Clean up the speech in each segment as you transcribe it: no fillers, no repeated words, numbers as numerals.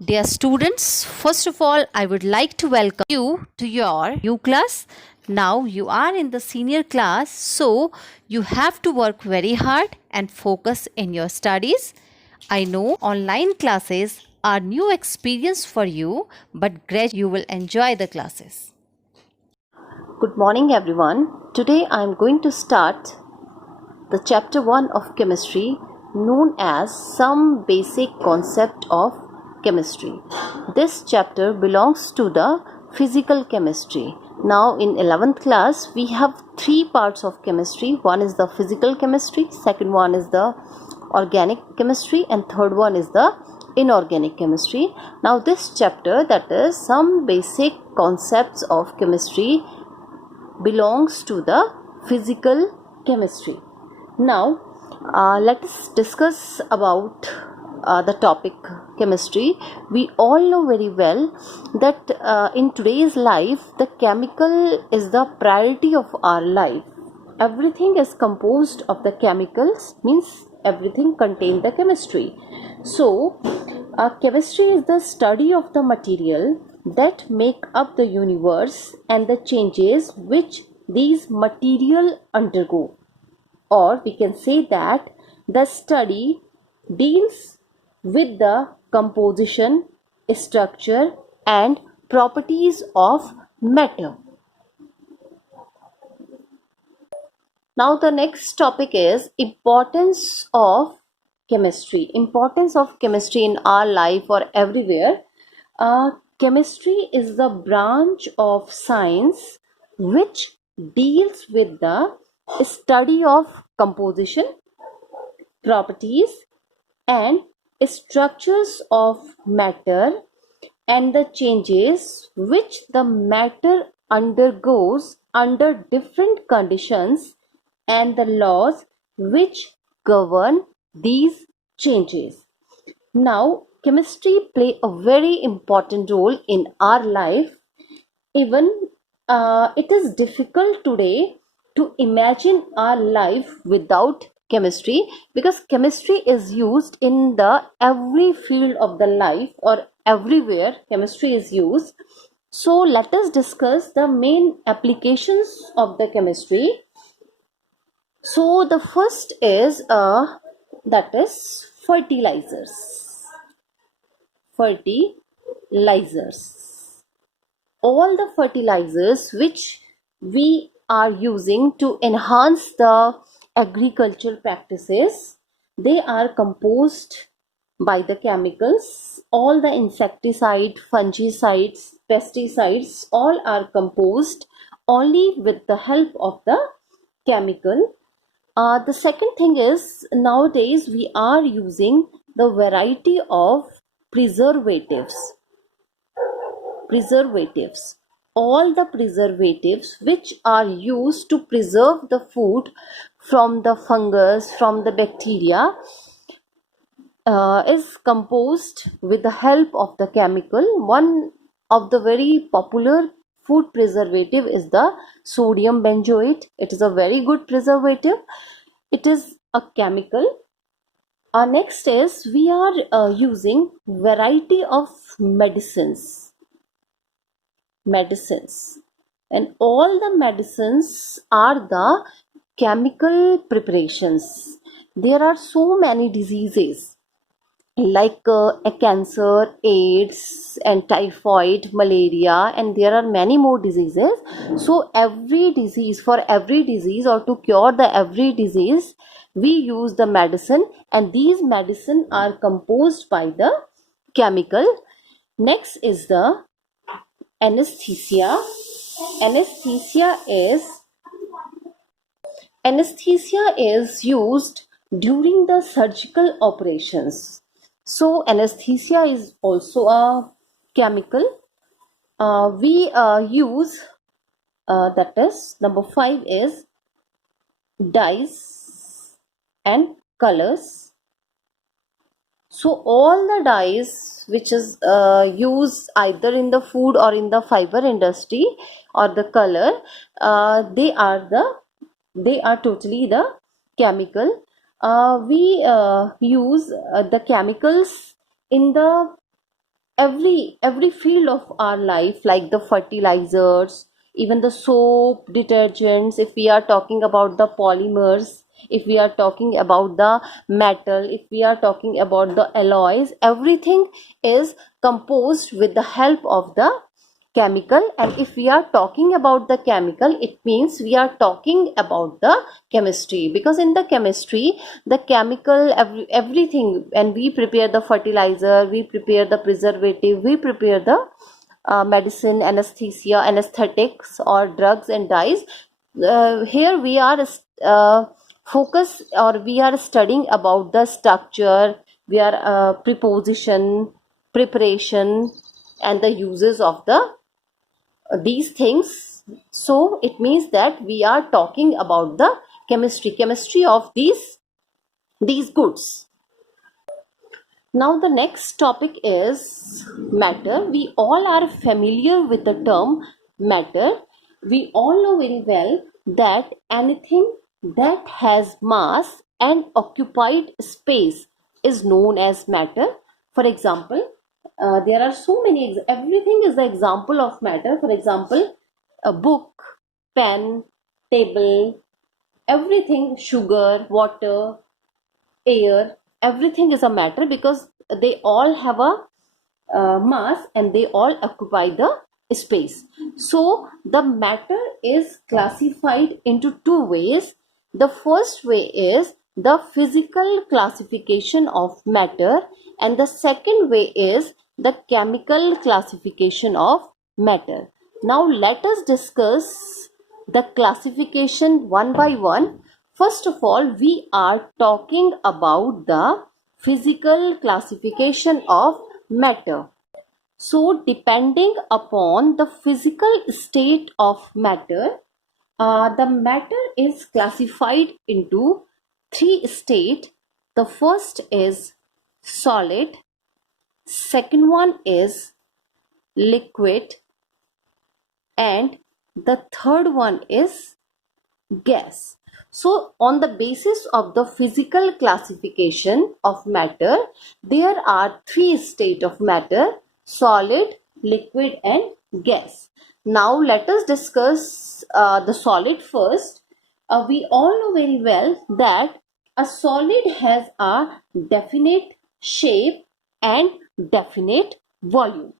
Dear students, first of all, I would like to welcome you to your new class. Now you are in the senior class, so you have to work very hard and focus in your studies. I know online classes are new experience for you, but gradually you will enjoy the classes. Good morning, everyone. Today I am going to start the chapter 1 of chemistry, known as Some Basic Concept of Chemistry. This chapter belongs to the physical chemistry. Now, in 11th class, we have three parts of chemistry. One is the physical chemistry, second one is the organic chemistry, and third one is the inorganic chemistry. Now, this chapter, that is Some Basic Concepts of Chemistry, belongs to the physical chemistry. Now, let us discuss about the topic chemistry. We all know very well that in today's life, the chemical is the priority of our life. Everything is composed of the chemicals, means everything contains the chemistry. So, chemistry is the study of the material that make up the universe and the changes which these material undergo. Or we can say that the study deals with the composition, structure and properties of matter. Now the next topic is importance of chemistry. Importance of chemistry in our life or everywhere. Chemistry is the branch of science which deals with the study of composition, properties and structures of matter and the changes which the matter undergoes under different conditions and the laws which govern these changes. Now, chemistry play a very important role in our life. Even it is difficult today to imagine our life without chemistry, because chemistry is used in the every field of the life, or everywhere chemistry is used. So let us discuss the main applications of the chemistry. So the first is that is fertilizers. Fertilizers. All the fertilizers which we are using to enhance the agricultural practices, they are composed by the chemicals. All the insecticide, fungicides, pesticides, all are composed only with the help of the chemical. The second thing is, nowadays we are using the variety of preservatives. All the preservatives which are used to preserve the food from the fungus, from the bacteria, is composed with the help of the chemical. One of the very popular food preservative is the sodium benzoate. It is a very good preservative. It is a chemical. Next is, we are using variety of medicines, and all the medicines are the chemical preparations. There are so many diseases like a cancer, AIDS and typhoid, malaria, and there are many more diseases. So every disease, for every disease, or to cure the every disease, we use the medicine, and these medicine are composed by the chemical. Next is the anesthesia. Anesthesia is used during the surgical operations. So anesthesia is also a chemical. We use, that is number 5 is dyes and colors. So all the dyes which is used either in the food or in the fiber industry, or the color, they are totally the chemical. We use the chemicals in the every field of our life, like the fertilizers, even the soap, detergents, if we are talking about the polymers, if we are talking about the metal, if we are talking about the alloys, everything is composed with the help of the chemical. And if we are talking about the chemical, it means we are talking about the chemistry, because in the chemistry, the chemical, everything, and we prepare the fertilizer, we prepare the preservative, we prepare the medicine, anesthesia, anesthetics, or drugs and dyes. Here we are focus, or we are studying about the structure, we are preposition, preparation, and the uses of the these things. So it means that we are talking about the chemistry of these goods. Now the next topic is matter. We all are familiar with the term matter. We all know very well that anything that has mass and occupied space is known as matter. For example, there are so many, everything is the example of matter. For example, a book, pen, table, everything, sugar, water, air, everything is a matter, because they all have a mass and they all occupy the space. So the matter is classified into two ways. The first way is the physical classification of matter, and the second way is the chemical classification of matter. Now let us discuss the classification one by one. First of all, we are talking about the physical classification of matter. So, depending upon the physical state of matter, the matter is classified into three states. The first is solid, second one is liquid, and the third one is gas. So, on the basis of the physical classification of matter, there are three states of matter: solid, liquid, and gas. Now, let us discuss the solid first. We all know very well that a solid has a definite shape and definite volume.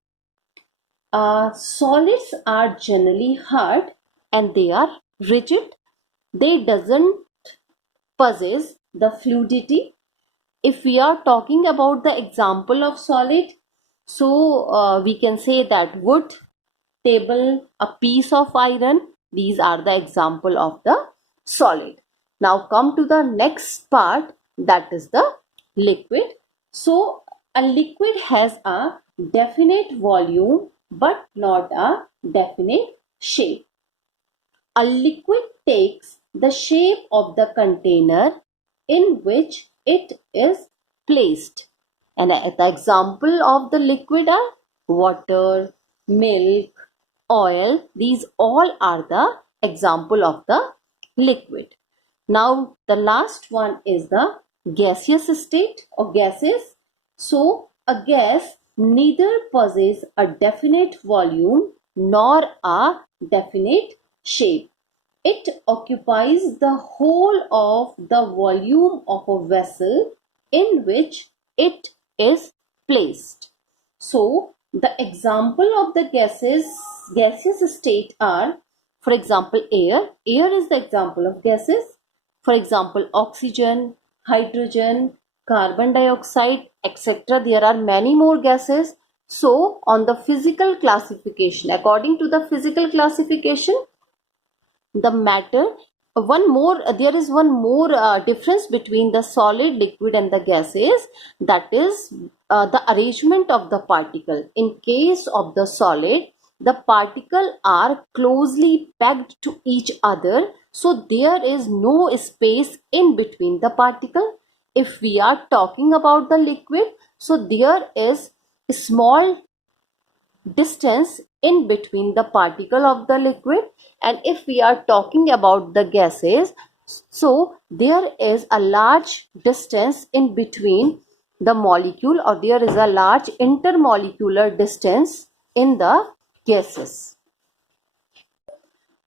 Solids are generally hard and they are rigid. They doesn't possess the fluidity. If we are talking about the example of solid, so we can say that wood, table, a piece of iron, these are the example of the solid. Now come to the next part, that is the liquid. So a liquid has a definite volume but not a definite shape. A liquid takes the shape of the container in which it is placed. And the example of the liquid are water, milk, oil. These all are the example of the liquid. Now the last one is the gaseous state or gases. So a gas neither possesses a definite volume nor a definite shape. It occupies the whole of the volume of a vessel in which it is placed. So the example of the gaseous state are, for example, air. Air is the example of gases. For example, oxygen, hydrogen, carbon dioxide, etc. There are many more gases. So on the physical classification, according to the physical classification, the matter, there is one more difference between the solid, liquid, and the gases, that is the arrangement of the particle. In case of the solid, the particles are closely packed to each other, so there is no space in between the particle. If we are talking about the liquid, so there is a small distance in between the particle of the liquid. And if we are talking about the gases, so there is a large distance in between the molecule, or there is a large intermolecular distance in the gases.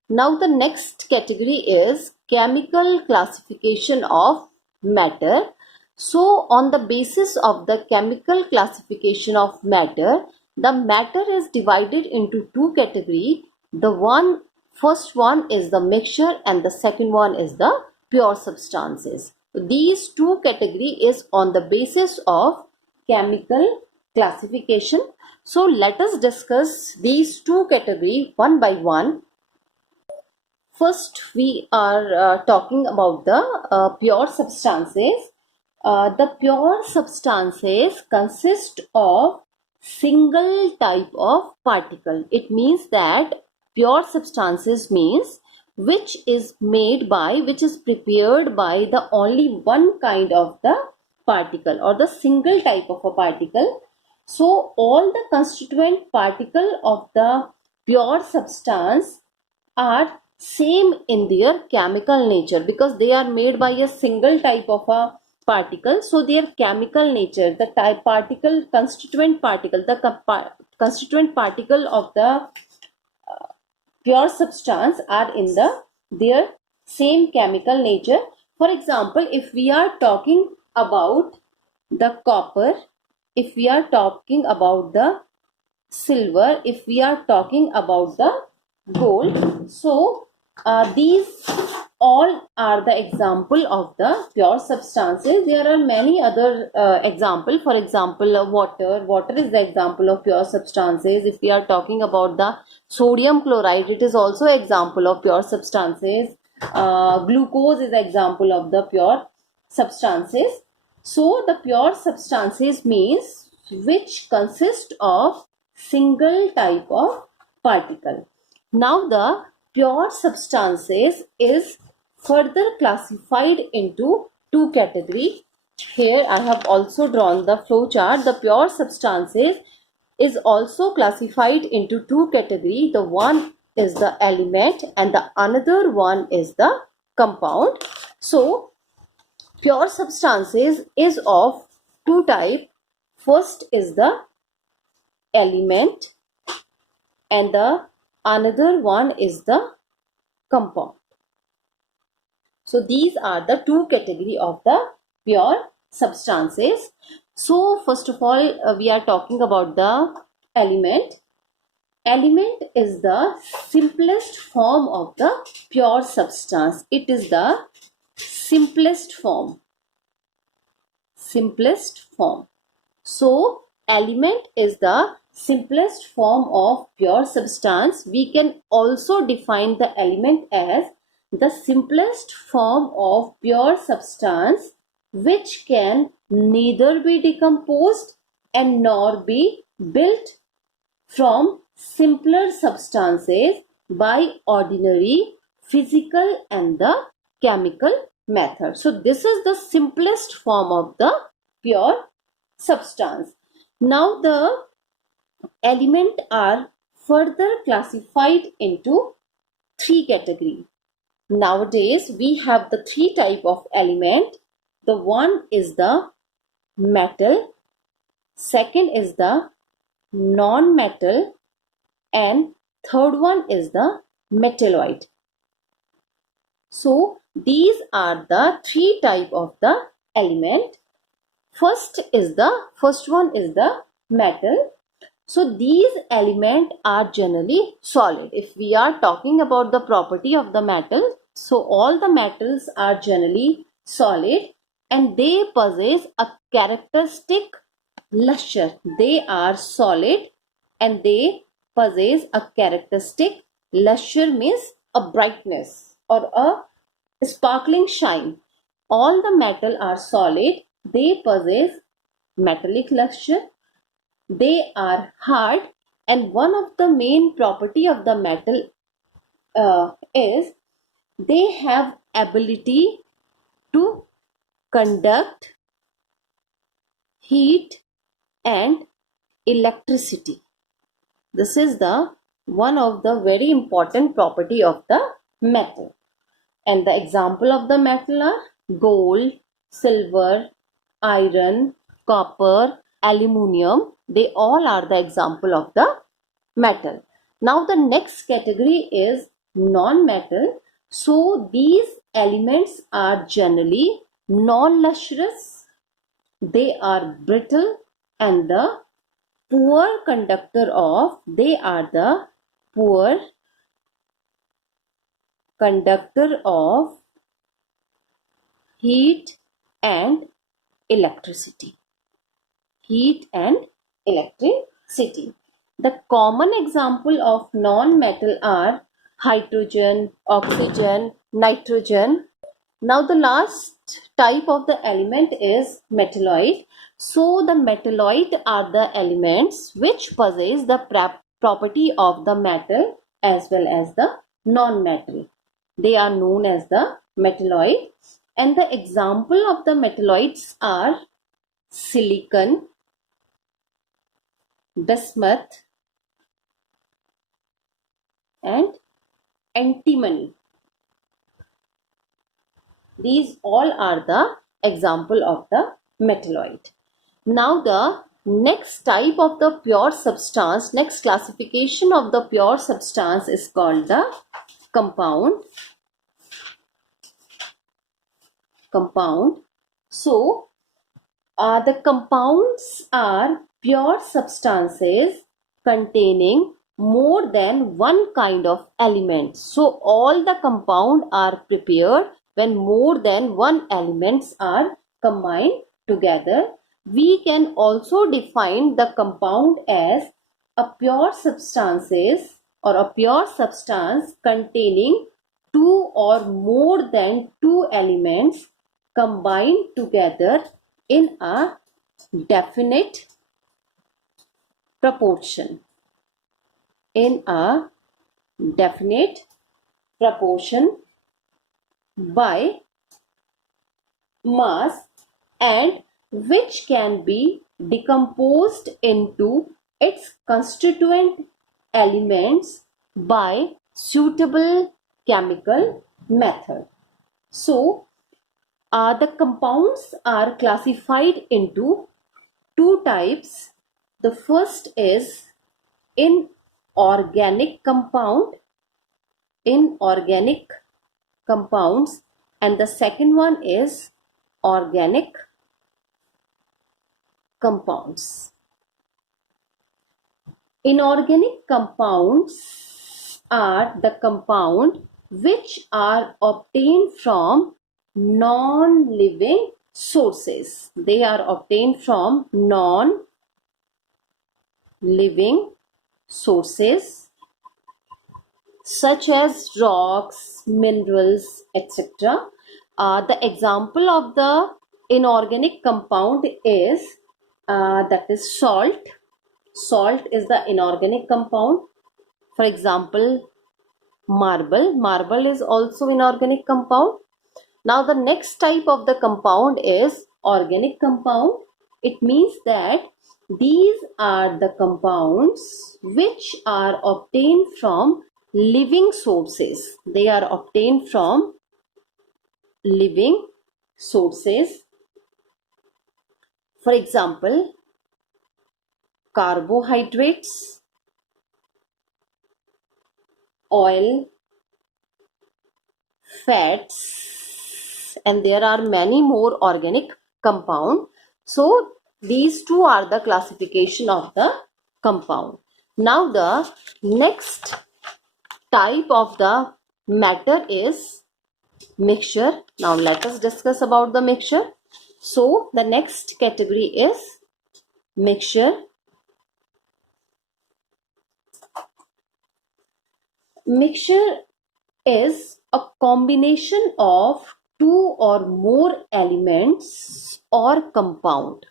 Now the next category is chemical classification of matter. So on the basis of the chemical classification of matter, the matter is divided into two categories. The first one is the mixture and the second one is the pure substances. These two categories is on the basis of chemical classification. So let us discuss these two categories one by one. First, we are talking about the pure substances. The pure substances consist of single type of particle. It means that pure substances means which is prepared by the only one kind of the particle or the single type of a particle. So all the constituent particle of the pure substance are same in their chemical nature because they are made by a single type of a particle. So their chemical nature, the type particle, constituent particle, constituent particle of the pure substance are in their same chemical nature. For example, if we are talking about the copper, if we are talking about the silver, if we are talking about the gold, so these all are the example of the pure substances. There are many other example. For example, water is the example of pure substances. If we are talking about the sodium chloride, it is also example of pure substances. Glucose is example of the pure substances. So the pure substances means which consist of single type of particle. Now the pure substances is further classified into two categories. Here I have also drawn the flow chart. The pure substances is also classified into two categories. The one is the element and the another one is the compound. So pure substances is of two types. First is the element and the another one is the compound. So these are the two categories of the pure substances. So first of all, we are talking about the element. Element is the simplest form of the pure substance. It is the simplest form. So element is the simplest form of pure substance. We can also define the element as the simplest form of pure substance which can neither be decomposed and nor be built from simpler substances by ordinary physical and the chemical method. So this is the simplest form of the pure substance. Now the elements are further classified into three categories. Nowadays we have the three type of element. The one is the metal, second is the non-metal, and third one is the metalloid. So these are the three type of the element. First one is the metal. So these elements are generally solid. If we are talking about the property of the metal, so all the metals are generally solid and they possess a characteristic luster. They are solid and they possess a characteristic luster, means a brightness or a sparkling shine. All the metal are solid. They possess metallic luster. They are hard, and one of the main property of the metal is they have ability to conduct heat and electricity. This is the one of the very important property of the metal. And the example of the metal are gold, silver, iron, copper, aluminium, they all are the example of the metal. Now the next category is non-metal. So these elements are generally non-lustrous, they are brittle, and the poor conductor of heat and electricity. The common example of non-metal are hydrogen, oxygen, nitrogen. Now the last type of the element is metalloid. So the metalloid are the elements which possess the property of the metal as well as the non-metal. They are known as the metalloid, and the example of the metalloids are silicon, bismuth, and antimony. These all are the example of the metalloid. Now the next type of the pure substance, next classification of the pure substance is called the compound. So the compounds are pure substances containing more than one kind of element. So all the compound are prepared when more than one elements are combined together. We can also define the compound as a pure substances or a pure substance containing two or more than two elements combined together in a definite proportion. By mass, and which can be decomposed into its constituent elements by suitable chemical method. So the compounds are classified into two types. The first is inorganic compounds, and the second one is organic compounds. Inorganic compounds are the compound which are obtained from non-living sources. They are obtained from non-living sources such as rocks, minerals, etc. The example of the inorganic compound is that is salt. Salt is the inorganic compound. For example, marble. Marble is also inorganic compound. Now the next type of the compound is organic compound. It means that these are the compounds which are obtained from living sources. They are obtained from living sources. For example, carbohydrates, oil, fats, and there are many more organic compounds. So these two are the classification of the compound. Now the next type of the matter is mixture. Now let us discuss about the mixture. So the next category is mixture. Mixture is a combination of two or more elements or compound.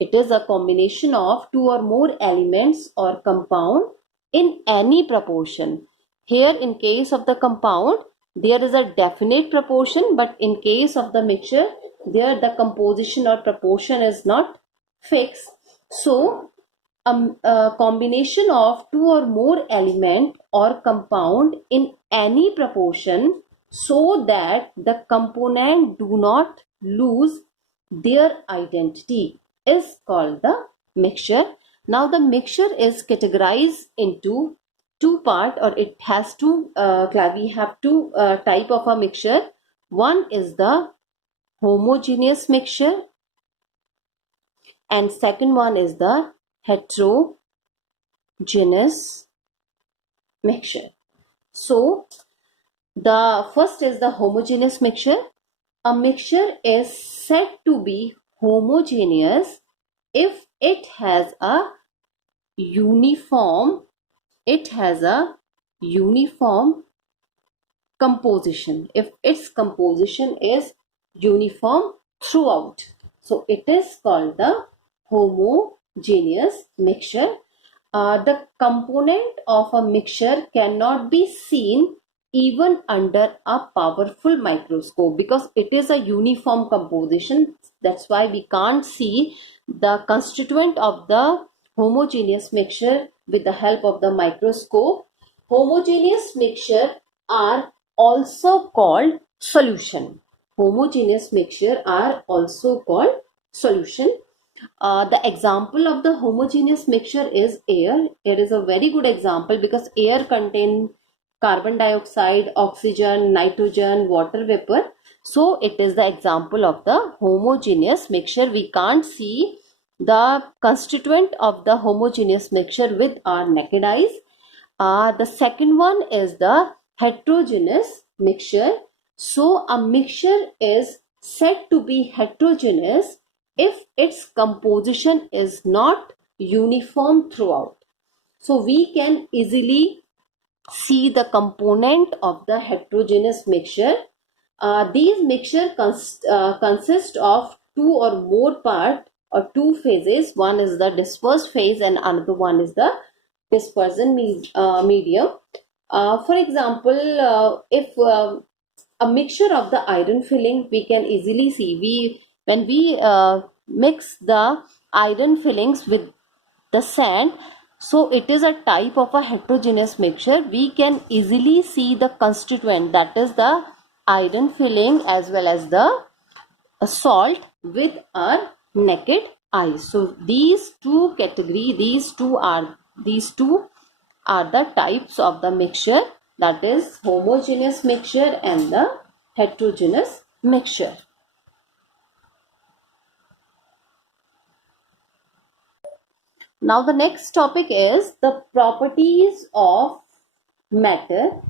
It is a combination of two or more elements or compound in any proportion. Here in case of the compound, there is a definite proportion, but in case of the mixture, there the composition or proportion is not fixed. So a combination of two or more element or compound in any proportion so that the component do not lose their identity is called the mixture. Now the mixture is categorized into two part, or it has two we have two type of a mixture. One is the homogeneous mixture and second one is the heterogeneous mixture. So the first is the homogeneous mixture. A mixture is said to be homogeneous if it has a uniform composition, if its composition is uniform throughout. So it is called the homogeneous mixture. The component of a mixture cannot be seen even under a powerful microscope because it is a uniform composition. That's why we can't see the constituent of the homogeneous mixture with the help of the microscope. Homogeneous mixture are also called solution. Homogeneous mixture are also called solution. The example of the homogeneous mixture is air. It is a very good example because air contains carbon dioxide, oxygen, nitrogen, water vapor. So it is the example of the homogeneous mixture. We can't see the constituent of the homogeneous mixture with our naked eyes. The second one is the heterogeneous mixture. So a mixture is said to be heterogeneous if its composition is not uniform throughout. So we can easily see the component of the heterogeneous mixture. These mixture consist of two or more part or two phases. One is the dispersed phase and another one is the dispersion medium. For example, if a mixture of the iron filling, we can easily see when we mix the iron fillings with the sand, so it is a type of a heterogeneous mixture. We can easily see the constituent, that is the iron filling as well as the salt with our naked eyes. So these two are the types of the mixture, that is homogeneous mixture and the heterogeneous mixture. Now the next topic is the properties of matter.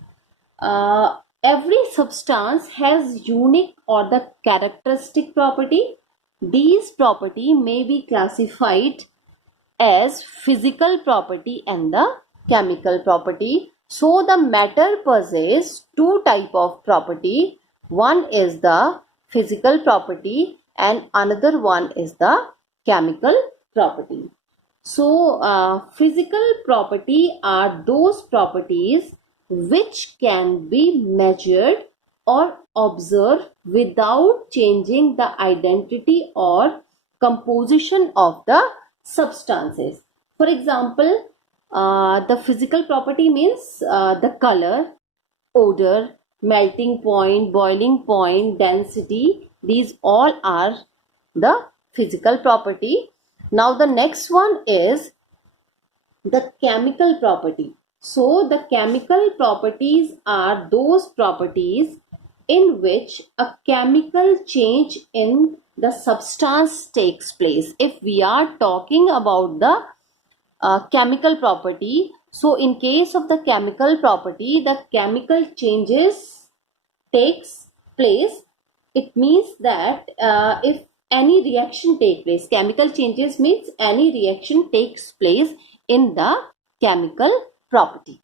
Every substance has unique or the characteristic property. These property may be classified as physical property and the chemical property. So the matter possesses two type of property. One is the physical property and another one is the chemical property. So physical property are those properties which can be measured or observed without changing the identity or composition of the substances. For example, the physical property means the color, odor, melting point, boiling point, density. These all are the physical property. Now the next one is the chemical property. So the chemical properties are those properties in which a chemical change in the substance takes place. If we are talking about the chemical property, so in case of the chemical property, the chemical changes takes place. It means that if any reaction takes place, chemical changes means any reaction takes place in the chemical property.